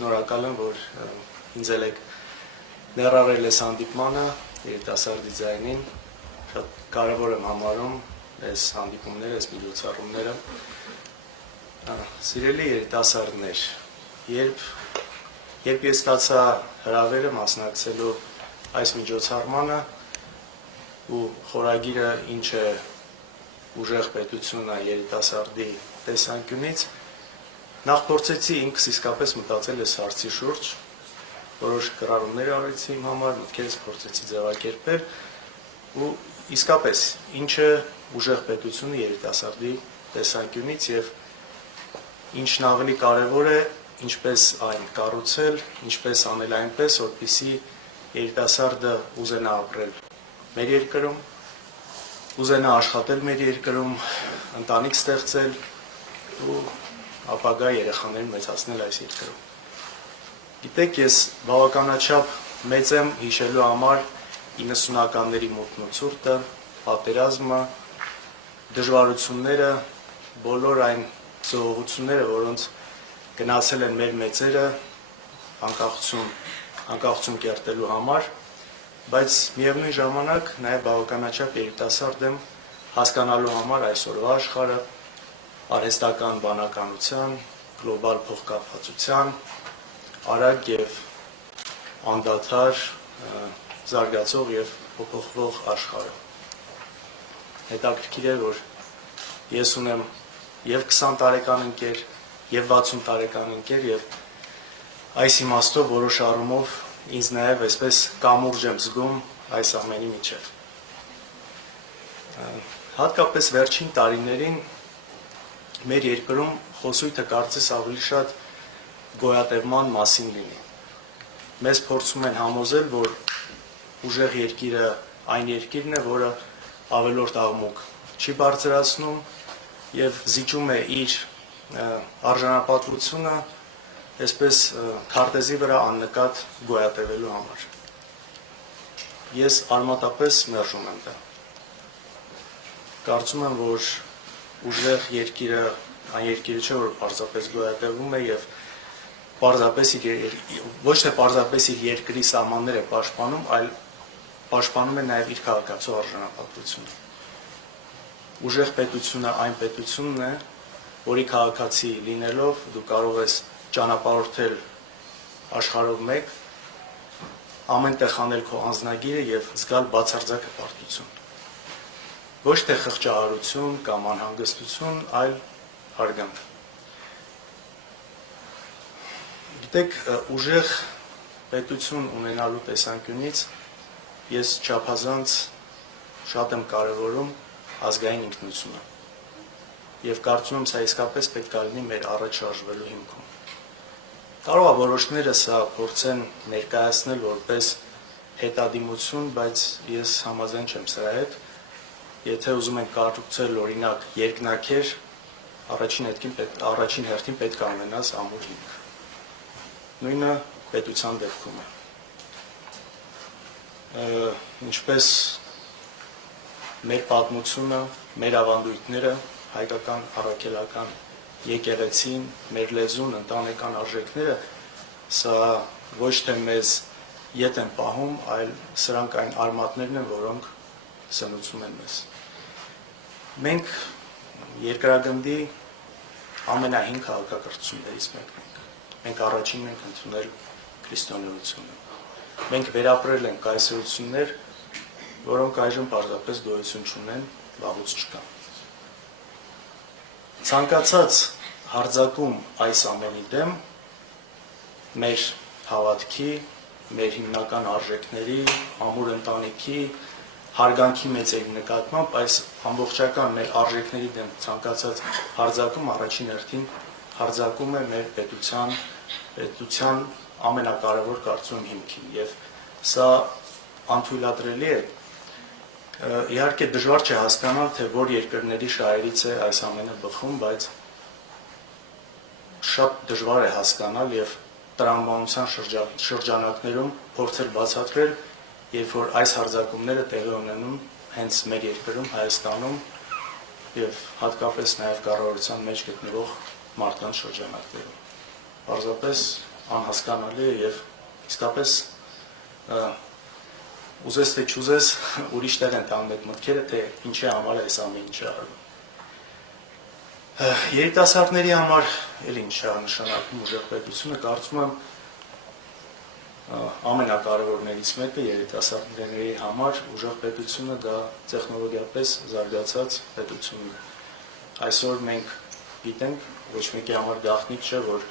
շնորհակալ եմ, որ ինձ եք ներառել ես հանդիպմանը երիտասարդ դիզայնին, շատ կարևոր եմ համարում այս հանդիպումները, այս միջոցառումները։ Սիրելի երիտասարդներ, երբ ես ստացա հրավերը մասնակցելու այս միջոցառմանը ու խորագիրը ինչ է ուժեղ պետությունը երիտասարդի տեսանկյունից, նախ փորձեցի ինքս իսկապես մտածել այս հարցի շուրջ, որոշ կրառումներ արեցի իմ համար, մտքերս փորձեցի ձևակերպել ու իսկապես ինչ է ուժեղ պետությունը երիտասարդի տեսանկյունից եւ ինչն ավելի կարևոր է, ինչպես այն կառուցել, ինչպես անել այնպես, որպեսզի երիտասարդը ուզենա ապրել մեր երկրում, ուզենա աշխատել մեր երկրում, ընտանիք ստեղծել ու ապագա երեխաներին մեծացնել այս երկրում։ Գիտեք, ես բավականաչափ մեծ եմ հիշելու համար 90-ականների մութն ու ցուրտը, պատերազմը, դժվարությունները, բոլոր այն զոհությունները, որոնց գնացել են մեր մեծերը անկախություն կերտելու համար, բայց միևնույն ժամանակ նաև բավականաչափ երիտասարդ եմ հասկանալու համար այսօրվա աշխարհը, արհեստական բանականության, գլոբալ փոխկապվածության, արագ եւ անդադար զարգացող եւ փոփոխվող աշխարհը։ Հետաքրքիր է, որ ես ունեմ եւ 20 տարեկան ընկեր, եւ 60 տարեկան ընկեր, եւ այս իմաստով որոշ առումով ինձ նաև այսպես կամուրջ եմ զգում այս ամենի միջև։ Հատկապես վերջին տարիներին մեր երկրում խոսույթը կարծես ավելի շատ գոյատևման մասին լինի։ Մեզ փորձում են համոզել, որ ուժեղ երկիրը այն երկիրն է, որը ավելորդ աղմուկ չի բարձրացնում եւ զիջում է իր արժանապատվությունը այսպես քարտեզի վրա աննկատ գոյատևելու համար։ Ես արմատապես մերժում եմ դա։ Կարծում եմ, որ ուժեղ երկիրը այն երկիրը չէ, որ պարզապես գոյատևում է եւ պարզապես ոչ թե պարզապես իր երկրի սահմանները պաշտպանում, այլ պաշտպանում է նաեւ իր քաղաքացու արժանապատվությունը։ Ուժեղ պետությունը այն պետությունն է, որի քաղաքացի լինելով դու կարող ես ճանապարհորդել աշխարհով մեկ, ամեն տեղ անել քո անձնագիրը եւ զգալ բացարձակ հպարտություն։ Ոչ թե խղճահարություն կամ անհանգստություն, այլ հարգանք։ Գիտեք, ուժեղ պետություն ունենալու տեսանկյունից ես չափազանց շատ եմ կարևորում ազգային ինքնությունը։ Եվ կարծում եմ, սա իսկապես պետք է լինի մեր առաջ շարժվելու հիմքում։ Կարող է որոշները սա փորձեն ներկայացնել որպես հետադիմություն, բայց ես համաձայն չեմ սրա հետ։ Եթե ուզում ենք կառուցել օրինակ երկնաքեր, առաջին հերթին պետք է ունենաս ամուր հիմք։ Նույնը պետության դեպքում է։ Ինչպես մեր պատմությունը, մեր ավանդույթները, հայկական առաքելական եկեղեցին, մեր լեզուն, ընտանեկան արժեքները, սա ոչ թե մեզ ետ են պահում, այլ սրանք այն արմատներն են, որոնք սնուցում են մեզ։ Մենք երկրագնդի ամենահին քաղաքակրթություններից մեկն ենք։ Մենք առաջինն ենք ընդունել քրիստոնեությունը։ Մենք վերապրել ենք կայսրություններ, որոնք այժմ պարզապես գոյություն չունեն, վաղուց չկան։ Ցանկացած հարձակում այս ամենի դեմ մեր հավատքի, մեր հիմնական արժեքների, ամուր ընտանիքի, հարգանքի մեծերի նկատմամբ այս ամբողջական մեր արժեքների դեմ ցանկացած հարձակում առաջին հերթին հարձակում է մեր պետության ամենակարևոր կարծում հիմքին եւ սա անթույլատրելի է։ Իհարկե դժվար չէ հասկանալ, թե որ երկրների շահերից է այս ամենը բխում, բայց շատ դժվար է հասկանալ եւ տրամաբանության շրջանակներում փորձել բացատրել, երբ որ այս հարձակումները տեղի ունենում հենց մեր երկրում, Հայաստանում եւ հատկապես նաեւ կառավարության մեջ գտնվող մարդկանց շրջանակներում։ Պարզապես անհասկանալի է եւ իսկապես ուզես թե չուզես ուրիշ տեղ են տանում այդ մտքերը, թե ինչի համար է այս ամեն ինչը արվում։ Երիտասարդների համար էլ ինչ է նշանակում ուժեղ պետությունը, կարծում եմ ամենակարևորներից մեկը երիտասարդների համար ուժեղ պետությունը դա տեխնոլոգիապես զարգացած պետությունն է։ Այսօր մենք գիտենք, ոչ մեկի համար գաղտնիք չէ, որ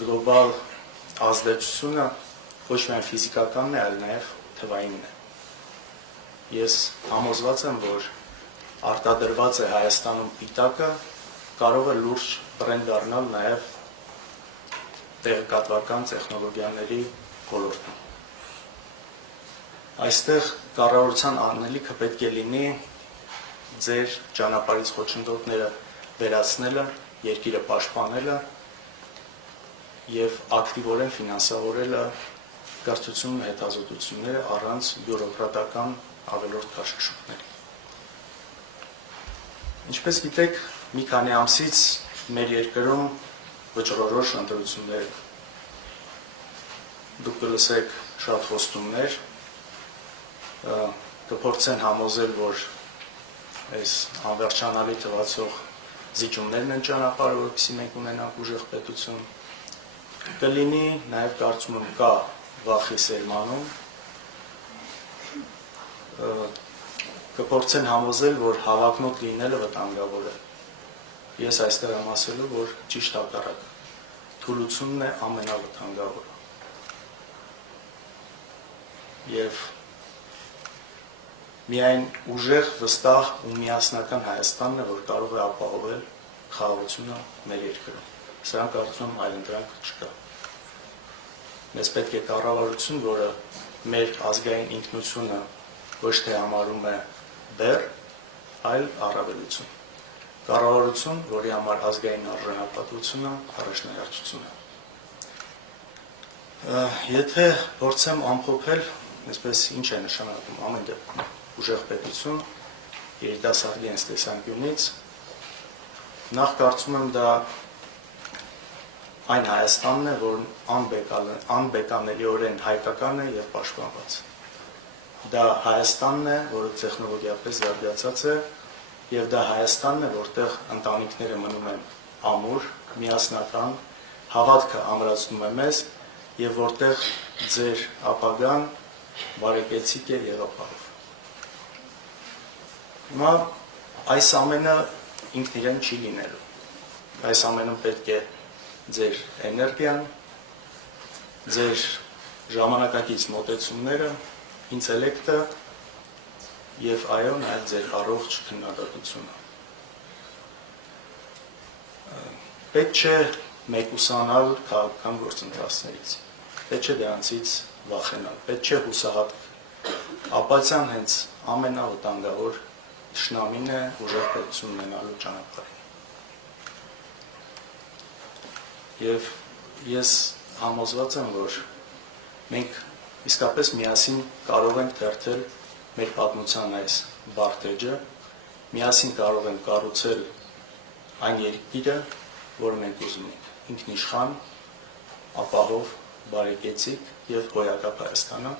գլոբալ ազդեցությունը ոչ միայն ֆիզիկականն է, այլ նաև թվայինն է։ Ես համոզված եմ, որ արտադրված է Հայաստանում պիտակը կարող է լուրջ բրենդ դառնալ նաև տեղեկատվական տեխնոլոգիաների ոլորտում։ Այստեղ կառավարության անելիքը պետք է լինի ձեր ճանապարհից խոչընդոտները վերացնելը, երկիրը պաշտպանելը եւ ակտիվորեն ֆինանսավորելը կրթություն հետազոտությունները առանց բյուրոկրատական ավելորդ քաշքշուկների։ Ինչպես գիտեք, մի քանի ամսից մեր երկրում վճռորոշ ընտրություններ են։ Դուք կլսեք շատ խոստումներ, կփորձեն համոզել, որ այս անվերջանալի թվացող զիջումներն են ճանապարհը, որպեսզի մենք ունենանք ուժեղ պետություն։ Կլինի նաև կարծում եմ կա վախի սերմանում, կփորձեն համոզել, որ հավակնոտ լինելը վտանգավոր է։ Ես այստեղ եմ ասելու, որ ճիշտ հակառակը, թուլությունն է ամենավտանգավորը։ Եվ միայն ուժեղ, վստահ ու միասնական Հայաստանն է, որ կարող է ապահովել խաղաղությունը մեր երկրում։ Սրանք կարծում եմ այլընտրանք չկա։ Մեզ պետք է կառավարություն, որը մեր ազգային ինքնությունը ոչ թե համարում է բեռ, այլ առավելություն։ Կառավարություն, որի համար ազգային արժանապատվությունը առաջնահերթություն է։ Եթե փորձեմ ամփոփել, այսպես ինչ է նշանակում ամեն դեպքում ուժեղ պետություն երիտասարդի այս տեսանկյունից, նախ կարծում եմ դա այն Հայաստանն է, որն անբեկանելիորեն հայկական է եւ պաշտպանված։ Դա Հայաստանն է, որը տեխնոլոգիապես զարգացած է, եւ դա Հայաստանն է, որտեղ ընտանիքները մնում են ամուր, միասնական, հավատքը ամրացնում է մեզ եւ որտեղ ձեր ապագան բարեկեցիկ է եւ ապահով։ Հիմա այս ամենը ինքն իրեն չի լինելու։ Այս ամենում պետք է ձեր էներգիան, ձեր ժամանակակից մոտեցումները, ինտելեկտը եւ այո, նաեւ ձեր առողջ քննադատությունը։ Պետք չէ մեկուսանալ քաղաքական գործընթացներից, պետք չէ դրանցից վախենալ, պետք չէ հուսահատ։ Ապացիան հենց ամենավտանգավոր թշնամին է ուժեղ պետություն ունենալու ճանապարհին։ Եվ ես համոզված եմ, որ մենք իսկապես միասին կարող ենք թերթել մեր պատմության այս բարդ էջը, միասին կարող ենք կառուցել այն երկիրը, որը մենք ուզում ենք, ինքնիշխան, ապահով, բարեկեցիկ եւ գոյակապ Հայաստանը։